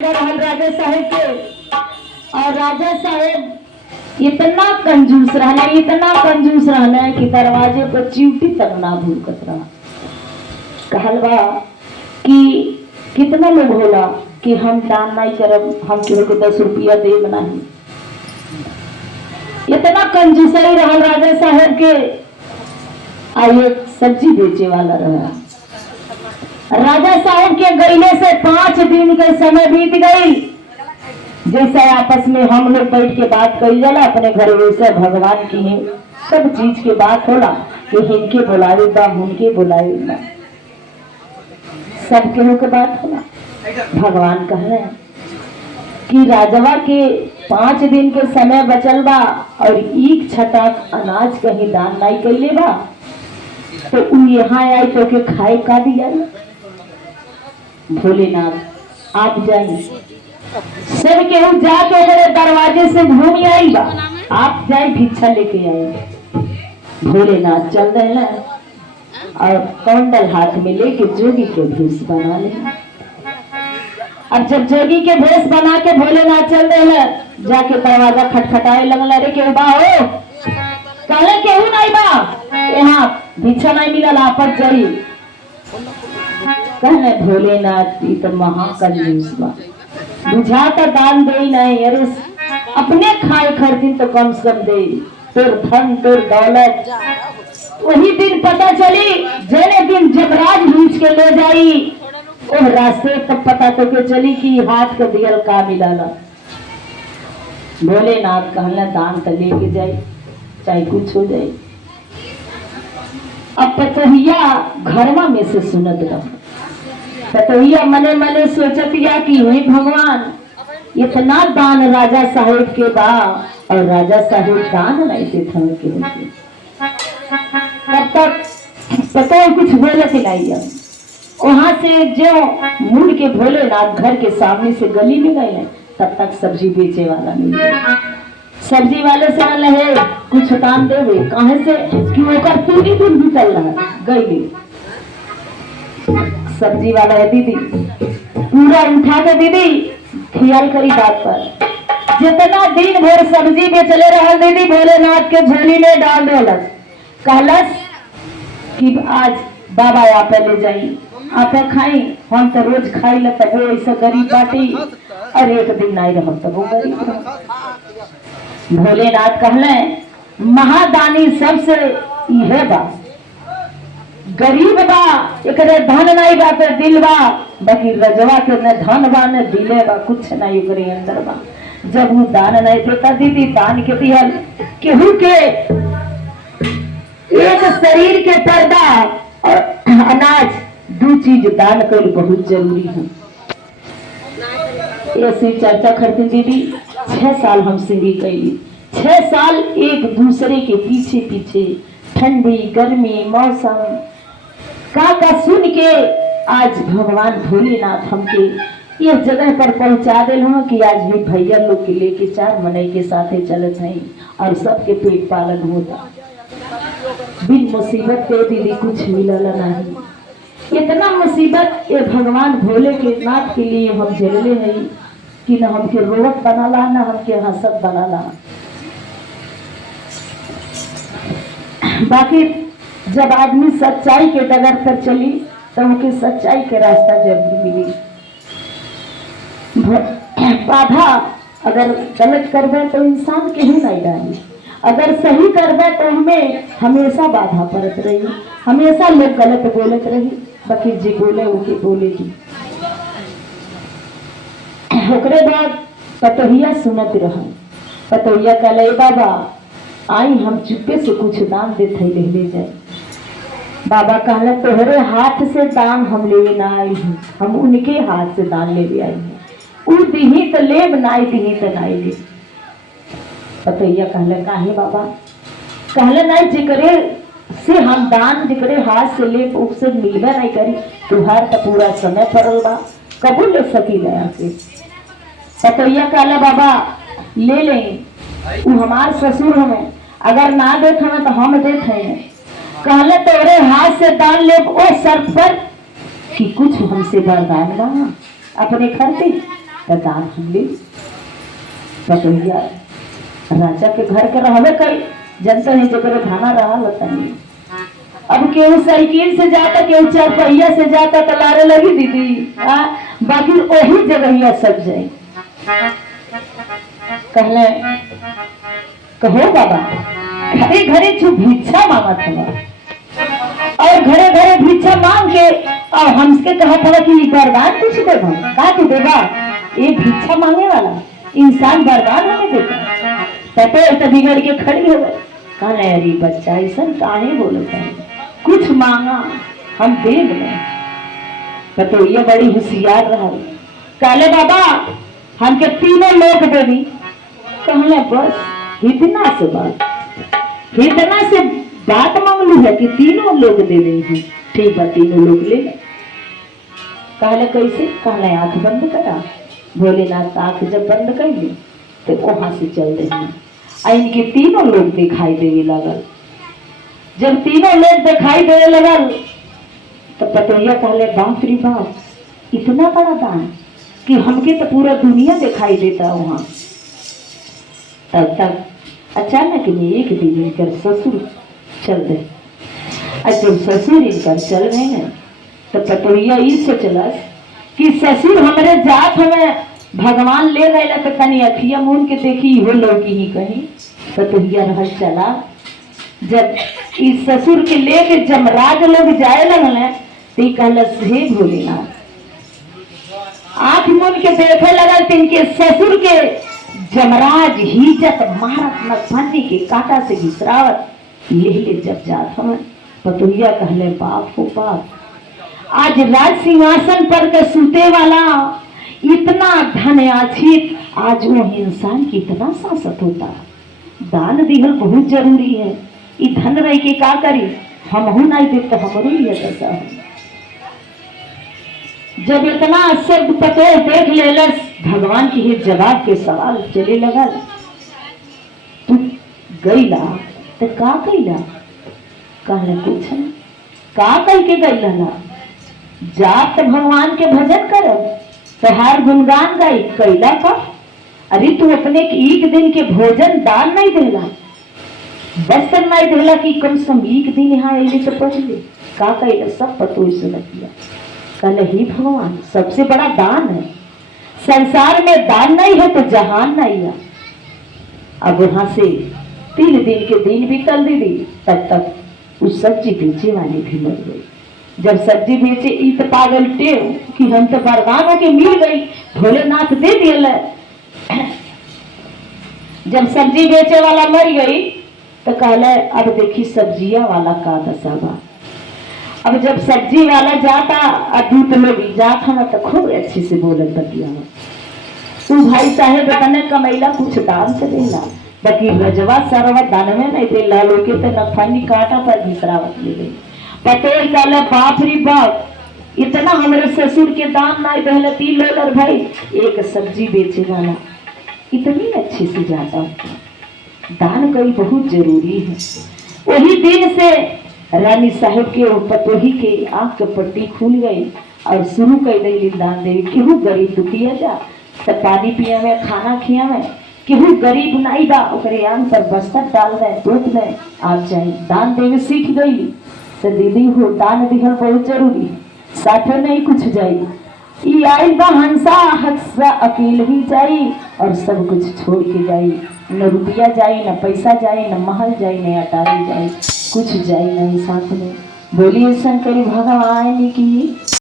राजा साहेब के। और राजा साहेब इतना कंजूस रहना कि दरवाजे पर चिवटी तक ना भूलकत रहा। कहलवा कि कितना लोग होला कि हम दान नहीं करब, हम केहू को 10 रुपया देब नहीं। इतना कंजूसई रहा राजा साहेब के। आइए सब्जी बेचे वाला रहा। राजा साहब के गईले से 5 दिन के समय बीत गई। जैसे आपस में हम लोग बैठ के बात करी जाला अपने घर, वैसे भगवान की है सब चीज के बात होला कि इनके बुलावे बा, उनके बुलावे बा, सब केहू के बात होला। भगवान कह रहे हैं कि राजवा के 5 दिन के समय बचल बा और एक छटाक अनाज कहीं दान नहीं कैले बा, तो उ यहाँ आए तो के खाए का दिया। भोलेनाथ आप जाइए, सब केहू जाके मेरे दरवाजे से घूम आई बा, आप जाए भिक्षा लेके आए। भोलेनाथ चल रहे हैं और कौंडल हाथ में लेके जोगी के भेष बना ले। अब जब जोगी के भेष बना के भोलेनाथ चल रहे हैं, जाके दरवाजा खटखटाए लगल। अरे केहू बा हो? कहले केहू नहीं बा, यहाँ भिक्षा नहीं मिलल, आपत जाई। कहले भोलेनाथ ई तो महाकंजूस बा, बुझाता दान दे नहीं। अरे अपने खाए खर्चिन तो कम से कम दे, तोर धन तोर दौलत। वही दिन पता चली जने दिन जबराज भूज के ले जाई, वो रास्ते तक पता तो के चली कि हाथ का दियल का मिलाला। भोलेनाथ कहले दान तो लेके जाए, चाहे कुछ हो जाए। अब पतोहिया घरवा में से सुनत रहा। पतोहिया मने मने सोचतिया कि हे भगवान, इतना दान राजा साहेब के बा और राजा साहेब दान नहीं देते के। तब तक पता है कुछ बोलत नहीं। वहां से जो मुड़ के भोलेनाथ घर के सामने से गली में गए, तब तक सब्जी बेचे वाला मिल गया। सब्जी वाले से है कुछ दान देवे, कहे से कि ओकर पूरी दिन भी चल रहा गई। सब्जी वाला है दीदी पूरा उठा के दीदी ख्याल करी बात पर। जितना दिन भर सब्जी बेचले रहा दीदी भोलेनाथ के झोली में डाल देलस। कहलस कि आज बाबा आप ले जाई, आप खाई, हम तो रोज खाई ल तब ऐसा गरीब बाटी, और एक दिन नहीं रह तब वो गरीब रह। भोलेनाथ कहले महादानी सबसे यह बा, गरीब बा एकरे धन नहीं बा तो दिल बा, बाकी रजवा के न धन बा न दिले बा, कुछ नहीं ओकरे अंदर बा। जब वो दान नहीं देता दीदी, दान के दिहल केहू के एक शरीर के पर्दा और अनाज, 2 चीज दान कर बहुत जरूरी है। ऐसी चर्चा करती दीदी 6 साल हम सिंगी कैली। 6 साल एक दूसरे के पीछे पीछे, ठंडी गर्मी मौसम का सुन के आज भगवान भोलेनाथ हमके ये जगह पर पहुंचा दिल हो कि आज भी भैया लोग के लेके 4 मनई के साथे चलत हैं और सबके पेट पालन होता। बिन मुसीबत के दीदी कुछ मिलल नहीं। इतना मुसीबत ये भगवान भोले के नाथ के लिए हम झेलले हैं कि न हमके रोवत बनाला न हमके हंसत बनाला। बाकी जब आदमी सच्चाई के डगर पर चली तो उनके सच्चाई के रास्ता जरूर मिली। बाधा अगर गलत करबे तो इंसान के ही नहीं डाली, अगर सही करबे तो हमें हमेशा बाधा पड़त रही, हमेशा लोग गलत बोलत रही, बाकी जी बोले उनके बोलेगी। ओकरे बाद पतोहिया सुनत रहा। पतोहिया कहले बाबा आई हम चुपे से कुछ दान देते ले जाए। बाबा कहले तोहरे हाथ से दान हम लेवे ना आई हूँ, हम उनके हाथ से दान लेवे आई हूँ। उ दिही तो लेब, नाई दिही तो नाई ले। पतोहिया कहले काहे बाबा? कहले नहीं जिकरे से हम दान जिकरे हाथ से ले उससे मिलबे नहीं करी, तुहार तो पूरा समय पड़ल बा, कबूल ले सकी ले आके। पतोहिया कहले बाबा ले लें, वो हमार ससुर हमें, अगर ना देत हमें तो हम देत हैं। कहले तोरे हाथ से दान ले ओ शर्त पर कि कुछ हमसे वरदान बा अपने खर्चे। तो दान हम ली। पतोहिया राजा के घर के रहबे कई जनता है जगह खाना रहा बताइए। अब केहू साइकिल से जाता, केहू चार पहिया से जाता तो लारे लगी दीदी बाकी वही जगह सब जाए। कहले कहो बाबा घरे घरे जो भिक्षा मांगा था और घरे घरे भिक्षा मांग के और हमसे कहा था कि वरदान कुछ देगा का तू देगा। ये भिक्षा मांगे वाला इंसान वरदान हमें देता पते बिगड़ के खड़ी हो गई। कहले अरे बच्चा ऐसा काहे बोलता है, कुछ मांगा हम दे दें। तो ये बड़ी होशियार रहा। कहले बाबा हमके तीनों लोग देवी। कहले बस इतना से बात मांगलू है कि तीनों लोग दे रही हैं। ठीक है तीनों लोग ले। कहले कैसे। कहले आंख बंद करा। भोलेनाथ आंख जब बंद कर ली तो वहां से चल रही है। इनके तीनों लोग दिखाई देने लगल। जब तीनों लोग दिखाई देने लगल तो पतोहिया कहले बाप रे बाप इतना बड़ा दान कि हमके तो पूरा दुनिया दिखाई देता वहां। तब तक अचानक में एक दिन इनकर ससुर चल गए। जब ससुर इनकर चल गए हैं तो पतोहिया ये सोचलस कि ससुर हमारे जात हमें भगवान ले गए तो कहीं अखिया मून के देखी हो लौकी ही कहीं। पतोहिया रहल चला। जब इस ससुर के लेके जमराज लोग जाए लगल तो कहलस हे भोलेनाथ आंख मून के देखे लगल तो इनके ससुर के जमराज हिजत मारत मधुबनी के कांटा से घिसरावत ले जब जात हमें। पतोहिया कहले बाप हो बाप आज राज सिंहासन पर के सूते वाला इतना धन याचित आज वो इंसान की इतना सांसत होता। दान दिहल बहुत जरूरी है। ई धन रही के का करी हमहू नहीं देते हमरो ही है। जब इतना शब्द पतो देख लेलस भगवान की ये जवाब के सवाल चले लगा। तू गईला तो का कैला। कहले कुछ का कह के गईला ना जाप तो भगवान के भजन करब तहार गुणगान गाई कैला का। अरे तू अपने एक दिन के भोजन दान नहीं देला वस्त्र नहीं देला कि कम से कम एक दिन यहाँ अले तो पहले का कैला सब पतो से किया। कहले ही भगवान सबसे बड़ा दान है संसार में दान नहीं है तो जहान नहीं है। अब वहां से 3 दिन के दिन बीतल दीदी तब तक उस सब्जी बेचे वाली भी मर गई। जब सब्जी बेचे इत पागल टेव कि हम तो वरदान होके मिल गई भोलेनाथ दे दिया। जब सब्जी बेचे वाला मर गई तो कहले अब देखी सब्जिया वाला का दशा बा। अब जब सब्जी वाला जाता दूध में भी जात हम तो खूब अच्छे से बोलत बतिया तू भाई साहेब तने कमैला कुछ दान से देला बाकी रजवा सरवा दान में नहीं देला लोके तो नफानी काटा पर घिसरावत ले गई। पटेल कहले बाप रे बाप इतना हमारे ससुर के दाम नहीं पहले 3 लोग भाई एक सब्जी बेचे वाला इतनी अच्छे से जाता। दान कई बहुत जरूरी है। वही दिन से रानी साहब के पतोही के आंख के पट्टी खुल गई और शुरू कर दी दान देवी। केहू गरीब दुखिया जा तो पानी पिया में खाना खिया में केहू गरीब नहीं बा ओकरे आंख पर बस्तर डाल रहे दूध में आप चाहिए दान देवे सीख गई। तो दीदी हो दान दिहल बहुत जरूरी है साथे नहीं कुछ जाई। आई बा हंसा हक्सा अकेले ही जाई और सब कुछ छोड़ के जाई। न रुपया जाई न पैसा जाई न महल जाई न अटारी जाई कुछ जाई नहीं साथ में। बोलिए शंकर भगवान की।